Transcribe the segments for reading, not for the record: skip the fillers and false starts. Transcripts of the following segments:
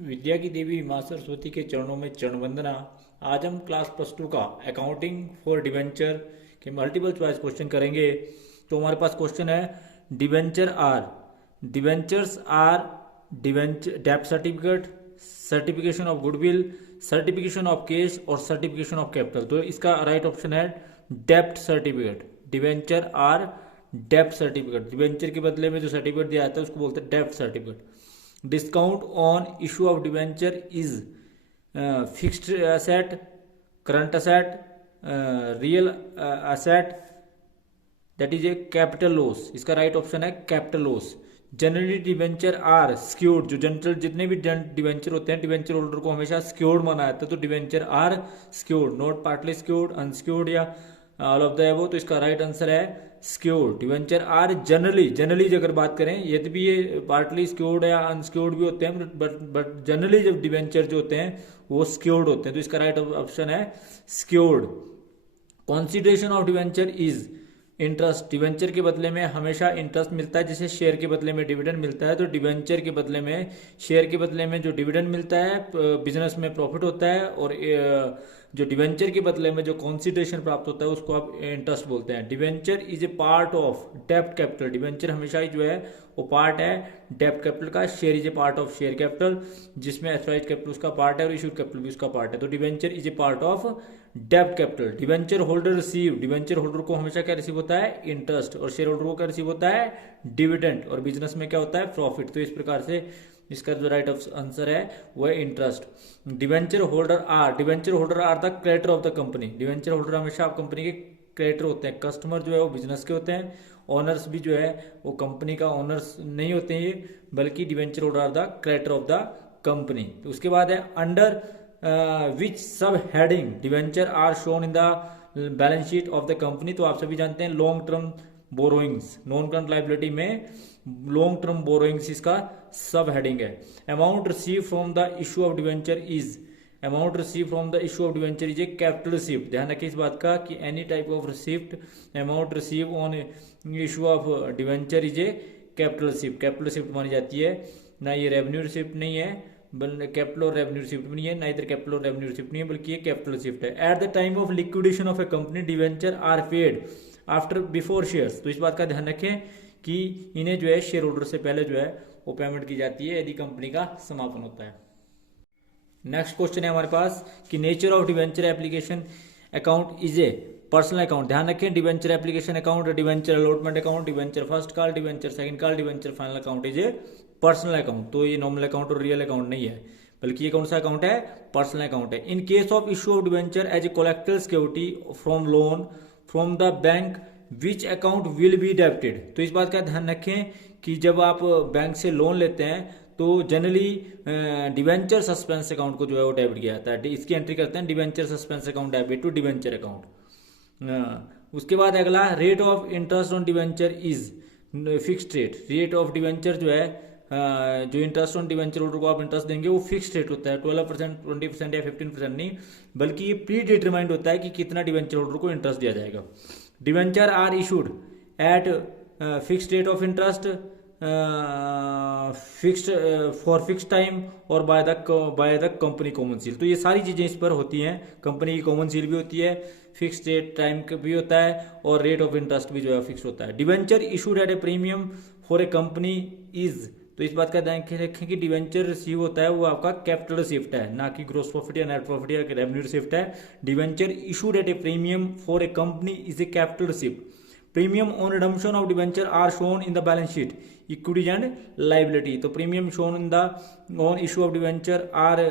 विद्या की देवी माँ सरस्वती के चरणों में चरण वंदना। आज हम क्लास +2 का अकाउंटिंग फॉर डिवेंचर के मल्टीपल चॉइस क्वेश्चन करेंगे। तो हमारे पास क्वेश्चन है, डिवेंचर्स आर डिवेंचर डेप्ट certificate, certification of goodwill, certification of cash और सर्टिफिकेशन ऑफ कैपिटल। तो इसका राइट ऑप्शन है डेप्ट सर्टिफिकेट। डिवेंचर आर डेप्ट सर्टिफिकेट, डिवेंचर के बदले में जो सर्टिफिकेट दिया जाता है उसको बोलते हैं डेप्ट certificate. Discount on issue of debenture is fixed asset, current asset, real asset, that is a capital loss। इसका राइट ऑप्शन है capital loss. Generally debenture are secured, जो जनरल जितने भी डिवेंचर होते हैं डिवेंचर होल्डर को हमेशा सिक्योर्ड माना जाता है। तो debenture are secured, not partly secured, unsecured या ऑल ऑफ द एबव। तो इसका राइट आंसर है सिक्योर्ड। डिवेंचर आर जनरली अगर बात करें, यदि भी ये पार्टली सिक्योर्ड या अनसिक्योर्ड भी होते हैं, बट जनरली जब डिवेंचर जो होते हैं वो सिक्योर्ड होते हैं। तो इसका राइट ऑप्शन है secured. Consideration of debenture is interest, debenture के बदले में हमेशा इंटरेस्ट मिलता है, जैसे शेयर के बदले में डिविडेंड मिलता है। तो डिवेंचर के बदले में, शेयर के बदले में जो डिविडेंड मिलता है, बिजनेस में प्रॉफिट होता है, और जो डिवेंचर के बदले में जो कॉन्सिडरेशन प्राप्त होता है उसको आप इंटरेस्ट बोलते हैं। Debenture is a part of डेप्ट कैपिटल, डिवेंचर हमेशा ही जो है वो पार्ट है डेप्ट कैपिटल का। Share is a part of share capital, जिसमें एथराइज्ड कैपिटल उसका पार्ट है और इशूड कैपिटल भी उसका पार्ट है। तो debenture is a part of डेप्ट capital. Debenture holder receive, debenture holder को हमेशा क्या रिसीव होता है, इंटरेस्ट, और शेयर होल्डर को क्या रिसीव होता है, डिविडेंड, और बिजनेस में क्या होता है, प्रॉफिट। तो इस प्रकार से इसका जो राइट आंसर है वो है interest. Debenture holder are the creditor of the company, debenture holder हमेशा कंपनी के क्रेडिटर होते हैं। कस्टमर जो है वो बिजनेस के होते हैं, ओनर्स भी जो है वो कंपनी का ओनर्स नहीं होते हैं ये, बल्कि debenture holder are the creditor of the company. तो उसके बाद है under which sub heading debenture are shown in the balance sheet of the company. तो आप सभी जानते हैं long term borrowings, non current liability में लॉन्ग टर्म बोरोइंग्स इसका सब हेडिंग है। Amount receive from the issue of debenture is, amount receive from the issue of debenture is a capital receipt. ध्यान रखिए इस बात का कि any type of receipt, amount receive on issue of debenture is a capital receipt. Capital receipt मानी जाती है, ना ये रेवेन्यू रिसिप्ट नहीं है, कैपिटल और रेवेन्यू रिसिप्ट भी नहीं है, ना इधर कैपिटल और रेवेन्यू रिसिप्ट नहीं है, बल्कि ये कैपिटल रिसिप्ट है। At the time of liquidation of a company debenture are paid after before shares. तो इस बात का ध्यान रखें कि इन्हें जो है शेयर होल्डर से पहले जो है वो पेमेंट की जाती है यदि कंपनी का समापन होता है। नेक्स्ट क्वेश्चन है हमारे पास कि nature of debenture application account is A personal account. ध्यान रखें debenture application account, debenture allotment account, debenture first call, debenture second call, debenture final account is A personal account. तो ये नॉर्मल अकाउंट और real account नहीं है, बल्कि ये कौन सा अकाउंट है, पर्सनल अकाउंट है। In case of issue of debenture as a collected security from loan from the bank which account will be debited. तो इस बात का ध्यान रखें कि जब आप बैंक से लोन लेते हैं तो जनरली डिवेंचर सस्पेंस अकाउंट को जो है वो डेबिट किया जाता है। इसकी एंट्री करते हैं debenture suspense account debit to debenture account. उसके बाद अगला rate of interest on debenture is fixed rate. Rate of debenture जो है जो इंटरेस्ट ऑन डिवेंचर होल्डर को आप इंटरेस्ट देंगे वो फिक्स्ड रेट होता है, 12%, 20% या 15% नहीं, बल्कि ये प्री डिटरमाइंड होता है कि कितना डिवेंचर होल्डर को इंटरेस्ट दिया जाएगा। Debenture are issued at fixed rate of interest fixed for fix time और by the company common seal. तो ये सारी चीजें इस पर होती हैं, कंपनी की कॉमन सील भी होती है, फिक्स्ड रेट टाइम भी होता है, और रेट ऑफ इंटरेस्ट भी जो है फिक्स होता है। Debenture issued at a premium for a company is. तो इस बात का ध्यान रखें कि डिवेंचर रिसीव होता है वो आपका कैपिटल रिसिप्ट है, ना कि ग्रोस प्रॉफिट या नेट प्रॉफिट या रेवेन्यू रिसिप्ट है। Debenture issued at a premium for a company is a capital receipt. Premium on redemption of debenture are shown in the balance sheet equities and liability. तो premium shown in the on issue of debenture are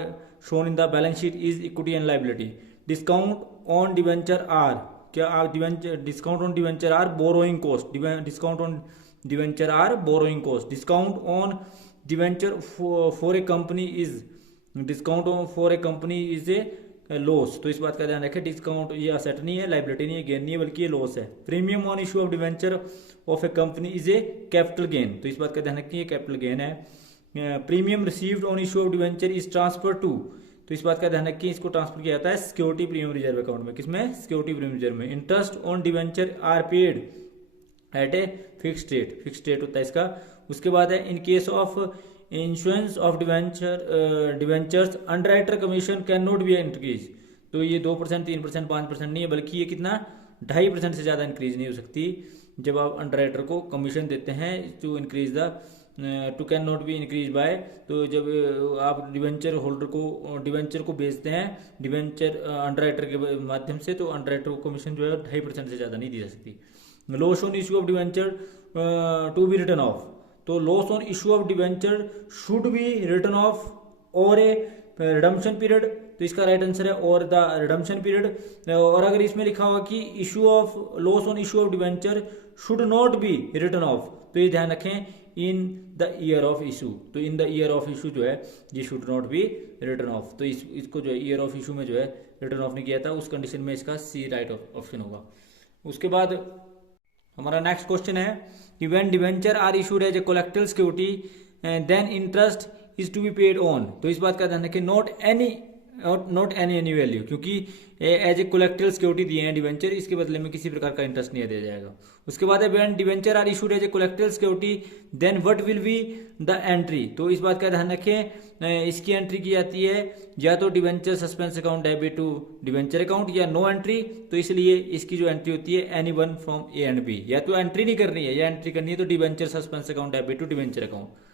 shown in the balance sheet is equity and liability. Discount on debenture are, क्या debenture discount on debenture are borrowing cost, discount on debenture are borrowing cost. Discount on debenture for a company is, discount for a company is a loss. तो इस बात का ध्यान रखें discount ये asset नहीं है, लाइबिलिटी नहीं है, गेन नहीं है, बल्कि ये लॉस है। Premium on issue of debenture of a company is a capital gain. तो इस बात का ध्यान रखें ये कैपिटल गेन है। Premium received on issue of debenture is transfer to. तो इस बात का ध्यान रखिए इसको ट्रांसफर किया जाता है सिक्योरिटी प्रीमियम रिजर्व अकाउंट में। किसमें, सिक्योरिटी प्रीमियम रिजर्व में। Interest on debenture are paid at a fixed rate, fixed rate होता है इसका। उसके बाद है in case of insurance of debentures underwriter commission can not be increase. तो ये 2%, 3%, 5% नहीं है, बल्कि ये कितना 2.5% से ज़्यादा इंक्रीज नहीं हो सकती जब आप अंडरराइटर को कमीशन देते हैं to increase the two can not be increase by. तो जब आप डिवेंचर होल्डर को डिवेंचर को बेचते हैं डिवेंचर अंडरराइटर के माध्यम से, तो अंडरराइटर को कमीशन जो है 2.5% से ज़्यादा नहीं दी जा सकती। Loss on issue of debenture to be written off. तो loss on issue of debenture should be written off और ए रिडम्पशन पीरियड। तो इसका राइट आंसर है और द रिडम्पशन पीरियड। और अगर इसमें लिखा हुआ कि issue of loss on issue of debenture should not be written off, तो ये ध्यान रखें in the year of issue. तो in the year of issue जो है ये should not be written off. तो इसको जो है ईयर ऑफ इशू में जो है रिटर्न ऑफ नहीं किया था, उस कंडीशन में इसका सी राइट ऑप्शन होगा। उसके बाद हमारा नेक्स्ट क्वेश्चन है कि when debenture are issued as a collective security then interest is to be paid on. तो इस बात का ध्यान रखें नॉट एनी वैल्यू, क्योंकि एज ए कोलेक्टिव सिक्योरिटी दिए हैं डिवेंचर, इसके बदले में किसी प्रकार का इंटरेस्ट नहीं दिया जाएगा। उसके बाद है when debenture are issued as a collective security then what will be the entry. तो इस बात का ध्यान रखें इसकी एंट्री की जाती है या तो debenture suspense account debit to debenture account या नो एंट्री। तो इसलिए इसकी जो एंट्री होती है any one from A and B, या तो एंट्री नहीं करनी है या एंट्री करनी है तो debenture suspense account debit to debenture account.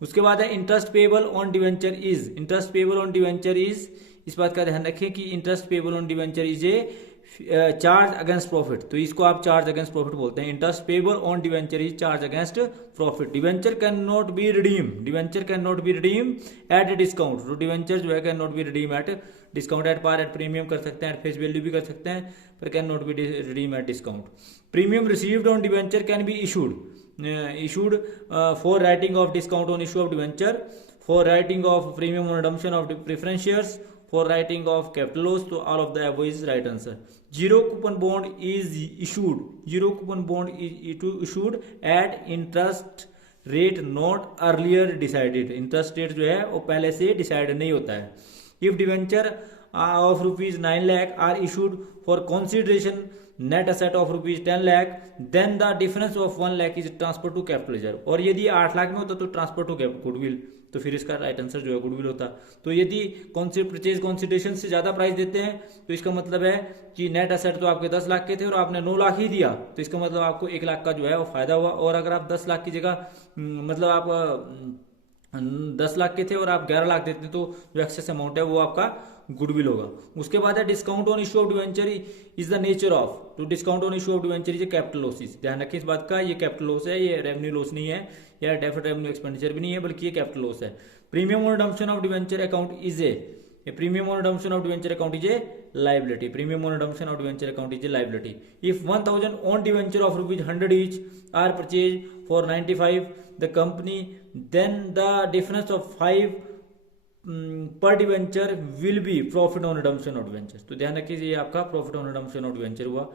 उसके बाद है interest payable on debenture is. Interest payable on debenture is, इस बात का ध्यान रखें कि interest payable on debenture is a charge against profit. तो इसको आप चार्ज अगेंस्ट प्रॉफिट बोलते हैं। Interest payable on debenture is charge against profit. Debenture can not be redeem, debenture can not be redeem at a discount. तो debenture जो है can not be redeem at discount, at par, at premium कर सकते हैं, at face value भी कर सकते हैं, पर can not be redeem at discount. Premium received on debenture can be issued for writing of discount on issue of debenture, for writing of premium on redemption of preference shares, for writing of capital loss. तो all of the above is right answer. Zero coupon bond is issued, zero coupon bond is issued at interest rate not earlier decided. interest rate जो है वो पहले से decide नहीं होता है। if debenture of rupees 9 lakh are issued for consideration net asset of rupees 10 lakh then the difference of 1 lakh is transfer to capital reserve. और यदि 8 लाख में होता तो ट्रांसफर टू गुडविल, तो फिर इसका राइट आंसर जो है गुडविल होता। तो यदि परचेज कॉन्सिडरेशन से ज्यादा प्राइस देते हैं तो इसका मतलब है कि नेट असेट तो आपके 10 लाख के थे और आपने 9 लाख ही दिया, तो इसका मतलब आपको 1 लाख का जो है वो फायदा हुआ। और अगर आप 10 लाख की जगह मतलब आप 10 लाख के थे और आप 11 लाख देते तो जो एक्सेस अमाउंट है वो आपका गुडविल होगा। उसके बाद है discount on issue of debenture is the nature of. तो discount on issue of debenture is a capital losses. ध्यान रखिए इस बात का, ये कैपिटल लॉस है, ये रेवेन्यू लॉस नहीं है या डेफर्ड रेवेन्यू एक्सपेंडिचर भी नहीं है, बल्कि ये कैपिटल लॉस है। Premium on redemption of debenture account is a premium on redemption of debenture account is a liability. Premium on redemption of debenture account is a liability. If 1000 on debenture of rupees 100 each are purchase for 95 the company then the difference of 5 per debenture will be profit on redemption of debenture. तो ध्यान रखिए ये आपका profit on redemption of debenture हुआ।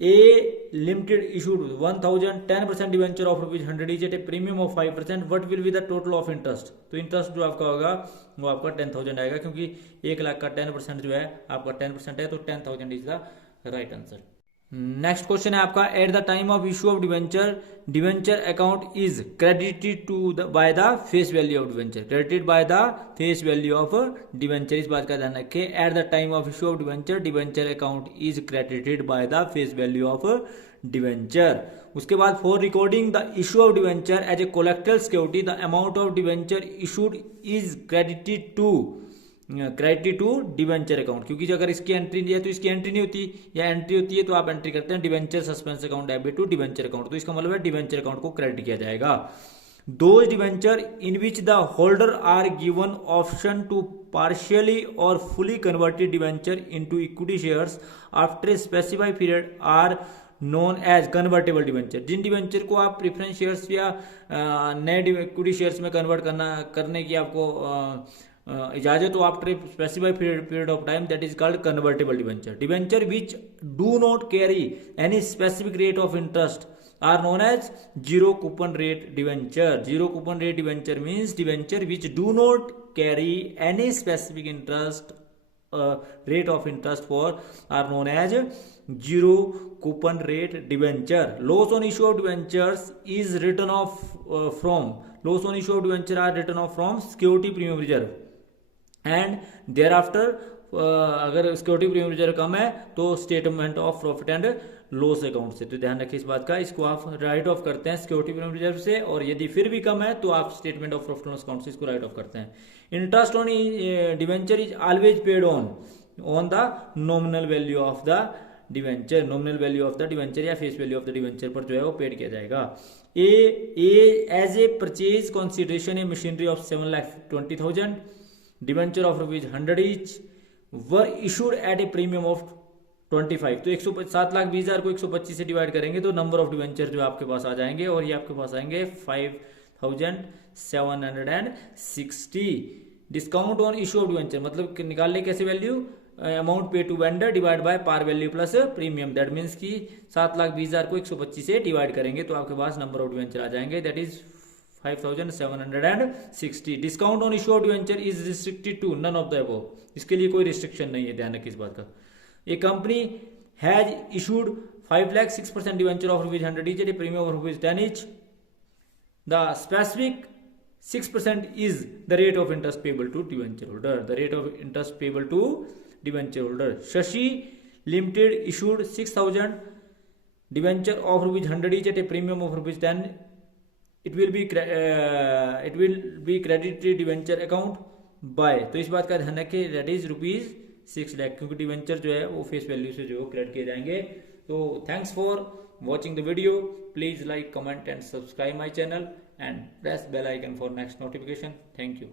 A limited issued 1000 10% debenture of rupees 100 is at a premium of 5%, what will be the total of interest. तो interest जो आपका होगा वो आपका 10,000 आएगा, क्योंकि 1 लाख का 10% जो है आपका 10% है, तो 10,000 is the right answer. Next question है आपका at the time of issue of debenture account is credited to by the face value of debenture. Credited by the face value of debenture, इस बात का ध्यान रखें। At the time of issue of debenture account is credited by the face value of debenture. उसके बाद for recording the issue of debenture as a collective security the amount of debenture issued is credited to debenture account. क्योंकि अगर इसकी entry नहीं है तो इसकी entry नहीं होती, या एंट्री होती है तो आप एंट्री करते हैं debenture suspense account debit to debenture account, तो इसका मतलब है डिवेंचर अकाउंट को क्रेडिट किया जाएगा। Those debenture in which the holder are given option to partially और fully converted debenture into equity shares after a specified period are known as convertible debenture. जिन debenture को आप प्रेफरेंस शेयर्स या नए equity shares में convert करने की आपको इजाजत हो after specified period of time, that is called convertible debenture. Debenture which do not carry any specific rate of interest are known as zero coupon rate debenture. Zero coupon rate debenture means debenture which do not carry any specific interest rate of interest for are known as zero coupon rate debenture. Loss on issue of debentures is written off from loss on issue of debenture are written off from security premium reserve and thereafter अगर security premium reserve कम है तो statement of profit and loss account से। तो ध्यान रखिए इस बात का, इसको आप राइट ऑफ करते हैं सिक्योरिटी प्रीमियम रिजर्व से, और यदि फिर भी कम है तो आप statement of profit and loss account से इसको राइट ऑफ करते हैं। Interest on debenture is always paid on the nominal value of the debenture, nominal value of the debenture या face value of the debenture पर जो है वो paid किया जाएगा। As a purchase consideration a machinery of 7,20,000 debenture of ₹100 each were issued at a premium of 25। तो 7,20,000 को 125 से डिवाइड करेंगे तो नंबर ऑफ डिवेंचर जो आपके पास आ जाएंगे, और ये आपके पास आएंगे 5,760। Discount on issue of debenture मतलब निकाल ले कैसे value, amount pay to vendor divide by par value plus premium, that means की 7,20,000 को 125 से डिवाइड करेंगे तो आपके पास नंबर ऑफ डिवेंचर आ जाएंगे, that is 5,760। Discount on issue of debenture is restricted to none of the above, इसके लिए कोई रिस्ट्रिक्शन नहीं है, ध्यान रखिए इस बात का। A company has issued 5 lakh 6% debenture of ₹100 each at a premium of ₹10 each, the specific 6% is the rate of interest payable to debenture holder. The rate of interest payable to debenture holder. Shashi Limited issued 6,000 debenture of ₹100 each at a premium of ₹10. It will be credited debenture account by, तो इस बात का ध्यान रखिए, that is ₹6 lakh, क्योंकि debenture जो है वो फेस वैल्यू से जो क्रेडिट किए जाएंगे। तो thanks for watching the video. Please like, comment and subscribe my channel and press bell icon for next notification. Thank you.